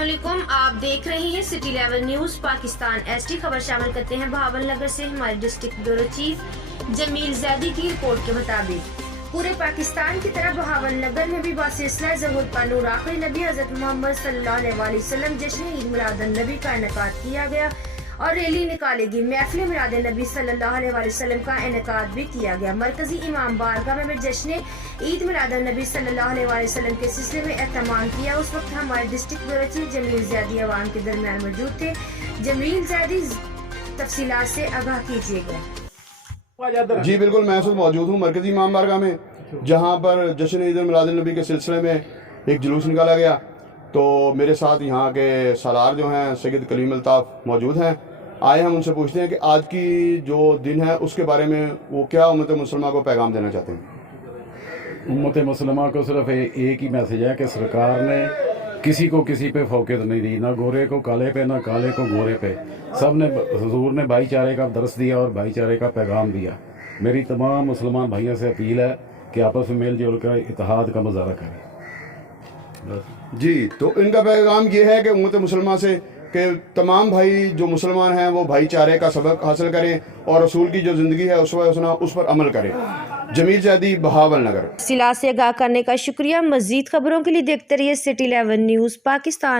अस्सलामुअलैकुम, आप देख रहे हैं सिटी लेवल न्यूज पाकिस्तान। एसटी खबर शामिल करते हैं बहावल नगर से। हमारे district bureau chief Jameel Zaidi की रिपोर्ट के मुताबिक पूरे पाकिस्तान की तरह बहावल नगर में भी बासिलसिला ज़हूर पर आखिरी नबी हज़रत मोहम्मद सल्लल्लाहु अलैहि वसल्लम जश्न ईद मिलादुन नबी का इनेकाद किया गया और रैली निकाली गई। महफिल मिलाद नबी सल्लल्लाहु अलैहि वसल्लम का इनेकाद भी किया गया। मरकजी इमाम बारगाह में जश्न ईद मिलाद नबी सल्लल्लाहु अलैहि वसल्लम के सिलसिले में एहतमाम किया। उस वक्त हमारे district bureau chief Jameel Zaidi अवाम के दरमियान मौजूद थे। जमील जैदी तफसीलात से आगाह कीजिएगा। जी बिल्कुल, मैं इस वक्त मौजूद हूँ मरकजी इमाम बारगाह में, जहाँ पर जश्न ईद मिलादुन नबी के सिलसिले में एक जुलूस निकाला गया। तो मेरे साथ यहाँ के सालार जो हैं सैयद कलीम अल्ताफ़ मौजूद हैं। आए हम उनसे पूछते हैं कि आज की जो दिन है उसके बारे में वो क्या उम्मत मुसलमान को पैगाम देना चाहते हैं। उम्मत मुसलमान को सिर्फ एक ही मैसेज है कि सरकार ने किसी को किसी पे फौकियत नहीं दी, ना गोरे को काले पे ना काले को गोरे पे। सब ने हुजूर ने भाईचारे का दर्स दिया और भाईचारे का पैगाम दिया। मेरी तमाम मुसलमान भाइयों से अपील है कि आपस में मेल जोल कर इत्तेहाद का मुजाहरा करें। जी, तो इनका पैगाम ये है कि उम्मत मुसलमान से कि तमाम भाई जो मुसलमान हैं वो भाईचारे का सबक हासिल करें और रसूल की जो ज़िंदगी है उस पर अमल करें। जमील जैदी, बहावल नगर। सिला से आगाह करने का शुक्रिया। मजीद खबरों के लिए देखते रहिए सिटी लेवल न्यूज़ पाकिस्तान।